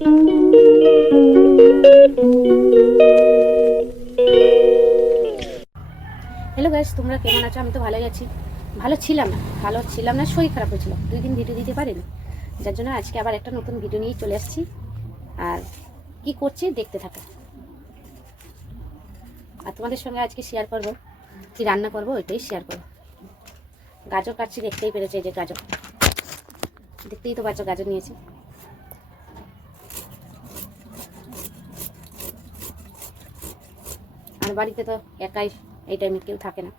Hello guys, তোমরা কেমন আছো? আমি তো ভালোই আছি। ভালো ছিলাম না, শরীর খারাপ হয়েছিল, 2 দিন ভিডিও দিতে পারিনি, যার জন্য আজকে আবার একটা নতুন ভিডিও নিয়ে চলে আসছি। আর কি করছি দেখতে থাকো। আর তোমাদের সঙ্গে আজকে শেয়ার করব কি রান্না করব, ওইটাই শেয়ার করব। গাজর কাটছি, দেখতেই পেরেছে, এই যে গাজর, দেখতেই তো পাচ্ছ গাজর নিয়েছি। আর বাড়িতে তো একাই এই টাইমে কেউ থাকে না,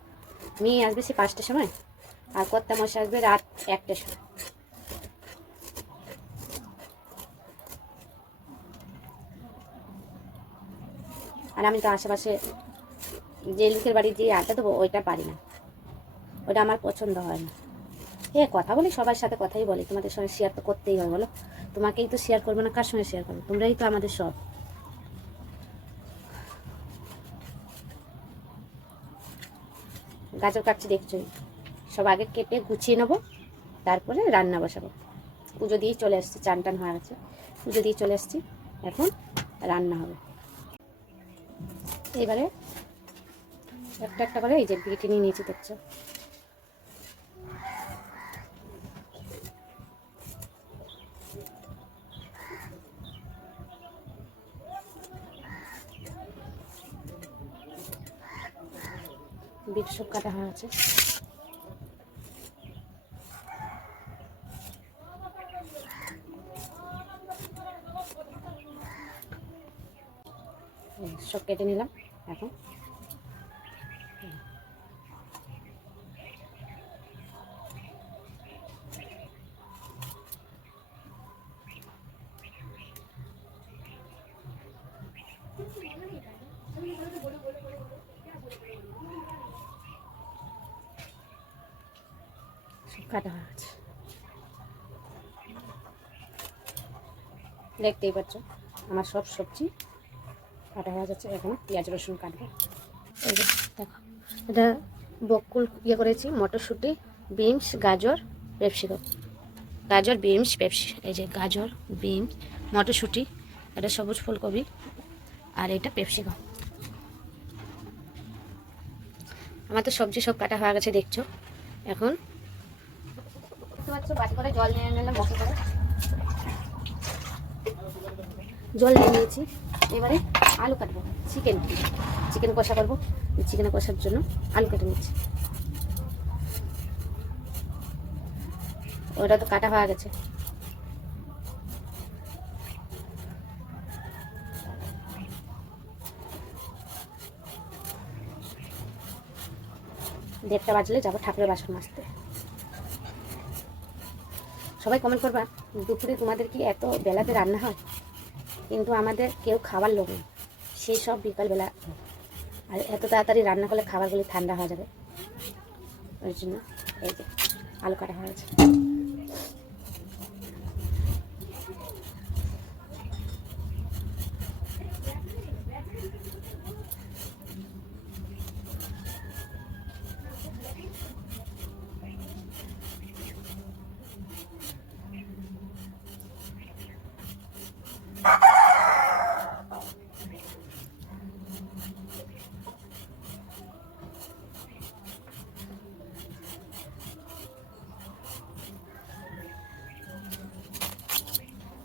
মেয়ে আসবে সে 5টার সময়, আর কর্তা মশাই আসবে রাত 1টার সময়। আর আমি তো আশেপাশে যে লোকের বাড়ি যে আড্ডা দেবো ওইটা পারি না, ওটা আমার পছন্দ হয় না। কথা বলি, সবার সাথে কথাই বলি, তোমাদের সঙ্গে শেয়ার তো করতেই হয়, বলো। তোমাকেই তো শেয়ার করবো না, কার সঙ্গে শেয়ার করবো? তোমরাই তো আমাদের সব। গাজর কাটছি দেখছোই, সব আগে কেটে গুছিয়ে নেবো, তারপরে রান্না বসাবো। পুজো দিয়ে চলে আসছি, চান টান হয়ে গেছে, পুজো দিয়ে চলে আসছি, এখন রান্না হবে। এবারে একটা একটা করে এই যে বেটে নিয়ে নিয়েছি, দেখছো। বিট সব কাটা হয়ে আছে। সব কেটে নিলাম, এখন সব কাটা হয়ে আছে, দেখতেই পাচ্ছ আমার সব সবজি কাটা হয়ে যাচ্ছে। এখন পেঁয়াজ রসুন কাটবো। এই যে দেখো, এটা বকুল করেছি, মটরশুঁটি, বিনস, গাজর, পেপসিকাম, গাজর, বিনস, পেপসি, এই যে গাজর, বিনস, মটরশুঁটি, এটা সবুজ ফুলকপি, আর এটা পেপসিকাম। আমার তো সবজি সব কাটা হয়ে গেছে, দেখছো। এখন দেখতে পাচ্ছ বাটি করে জল নিয়ে নিলাম, মশলা করে জল নিয়ে নিয়েছি। এবারে আলু কাটবো, চিকেন কষা করবো। চিকেন কষার জন্য আলু কেটে নিচ্ছি। ওটা তো কাটা হয়ে গেছে। দেড়টা বাজলে যাবো ঠাকুরের বাসন মাজতে। সবাই কমেন্ট করবা, দুপুরে তোমাদের কি এত বেলাতে রান্না হয়? কিন্তু আমাদের কেউ খাবার লোক নেই, সেই সব বিকালবেলা। আর এত তাড়াতাড়ি রান্না করলে খাবারগুলি ঠান্ডা হয়ে যাবে, ওই জন্য এই যে আলু কাটা হয়ে গেছে।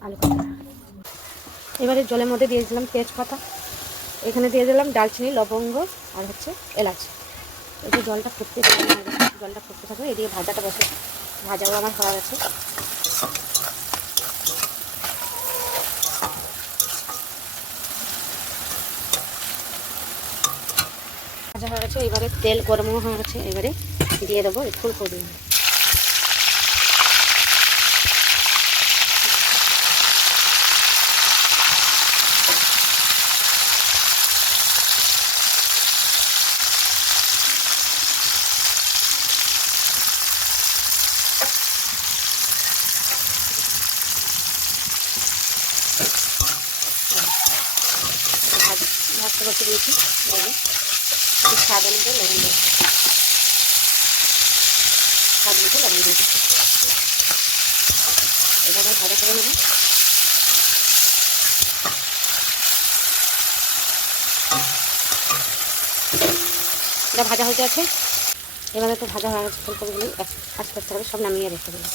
আলু কাটা এবারে জলের মধ্যে দিয়ে দিলাম তেজপাতা, এখানে দিয়ে দিলাম দারচিনি, লবঙ্গ, আর হচ্ছে এলাচ। এই যে জলটা ফুটতে থাকবে, এদিকে ভাজাটা বসে, ভাজাও আমার হয়ে গেছে। ভাজা হয়ে গেছে, এবারে তেল গরমও হয়ে গেছে, এবারে দিয়ে দেবো এই ফুলকপি। ভাজতে বসে দিয়েছি, স্বাদ অনুযায়ী লবণ দেবো, স্বাদ অনুযায়ী লবণ দিয়ে দিচ্ছি। এটা আবার ভাজা করে নেবো। এটা ভাজা হয়ে আছে। এবারে তো ভাজা হয়ে গেছে, ফুলকপিগুলি আস্তে আস্তে করে সব নামিয়ে রেখে দেবো।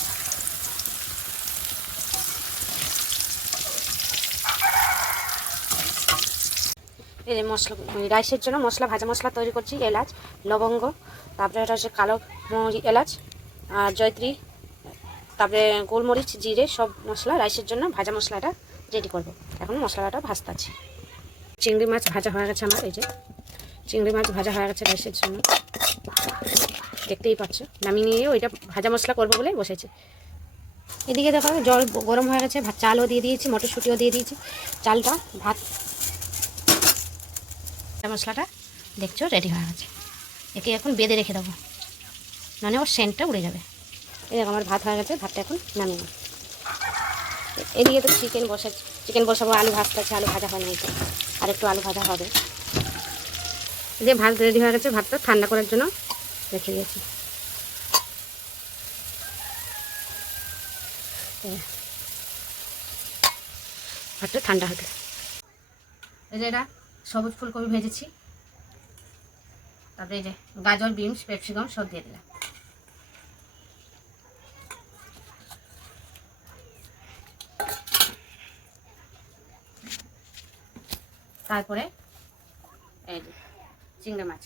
এই যে মশলা, রাইসের জন্য মশলা, ভাজা মশলা তৈরি করছি। এলাচ, লবঙ্গ, তারপরে এটা হচ্ছে কালো এলাচ আর জয়ত্রী, তারপরে গোলমরিচ, জিরে, সব মশলা রাইসের জন্য ভাজা মশলাটা রেডি করব। এখন মশলাটা ভাজতে আছি। চিংড়ি মাছ ভাজা হয়ে গেছে আমার। এই যে চিংড়ি মাছ ভাজা হয়ে গেছে রাইসের জন্য, দেখতেই পাচ্ছ। নামিয়ে নিয়ে ওইটা ভাজা মশলা করবো বলে বসেছি। এদিকে দেখো জল গরম হয়ে গেছে, ভাত চালও দিয়ে দিয়েছি, মটরশুঁটিও দিয়ে দিয়েছি। চালটা ভাত মশলাটা দেখছো রেডি হয়ে গেছে। একে এখন বেঁধে রেখে দেবো, মানে ওর সেন্টটা উড়ে যাবে। এই দেখো আমার ভাত হয়ে গেছে, ভাতটা এখন নামিয়ে। এদিকে তো চিকেন বসাবো, আলু ভাজতে আছে, আলু ভাজা হয় নাই, আর একটু আলু ভাজা হবে। যে ভাত রেডি হয়ে গেছে, ভাতটা ঠান্ডা করার জন্য রেখে দিয়েছি। ভাতটা ঠান্ডা হতে। এই যে এটা সবুজ ফুলকপি ভেজেছি, তারপরে এই যে গাজর, বিনস, ক্যাপসিকাম সব দিয়ে দিলাম। তারপরে এই যে চিংড়ি মাছ,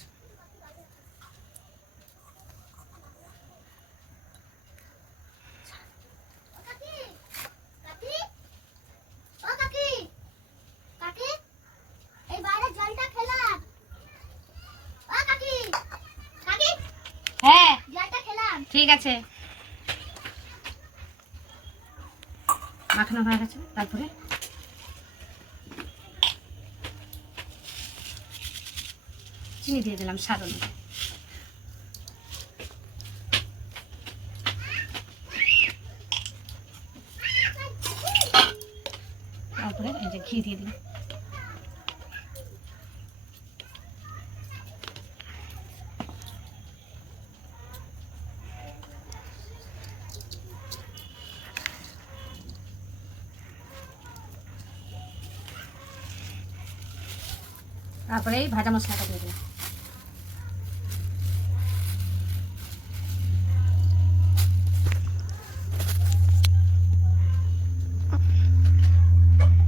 হ্যাঁ ঠিক আছে, মাখানো হয়ে গেছে। তারপরে চিনি দিয়ে দিলাম স্বাদ অনুযায়ী। তারপরে এই যে ঘি দিয়ে দিলাম। তারপরে এই ভাজা মশলাটা দিয়ে দিলাম।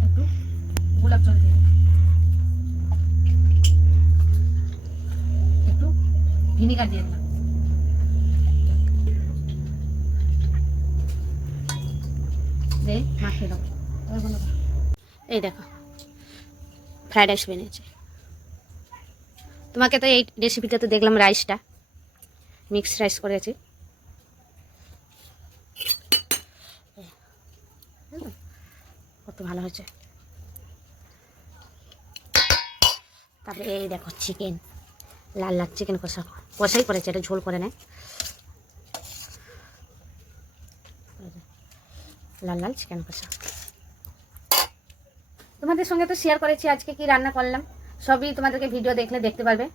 একটু গোলাপ জল দিয়ে দিলাম, একটু ভিনিগার দিয়ে দিলাম। মাখিয়ে দেবো। এই দেখো ফ্রাইড রাইস বেরিয়েছে। তোমাকে তো এই রেসিপিটা তো দেখলাম, রাইসটা মিক্স রাইস করেছি। কত ভালো হয়েছে। তারপরে এই দেখো চিকেন, লাল লাল চিকেন কষাই করেছে, এটা ঝোল করে নেয়। লাল লাল চিকেন কষা তোমাদের সঙ্গে তো শেয়ার করেছি আজকে কি রান্না করলাম, সবই তোমাদেরকে ভিডিও দেখলে দেখতে পারবে।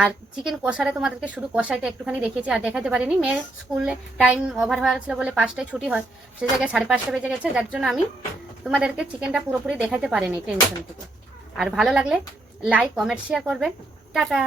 আর চিকেন কষারে তোমাদেরকে শুধু কষাইটা একটুখানি দেখিয়েছি, আর দেখাতে পারিনি। মেয়ে স্কুলে টাইম ওভার হয়ে গেছিলো বলে 5টায় ছুটি হয়, সে জায়গায় 5:30 বেজে গেছে, যার জন্য আমি তোমাদেরকে চিকেনটা পুরোপুরি দেখাতে পারিনি টেনশন থেকে। আর ভালো লাগলে লাইক, কমেন্ট, শেয়ার করবে। টাটা।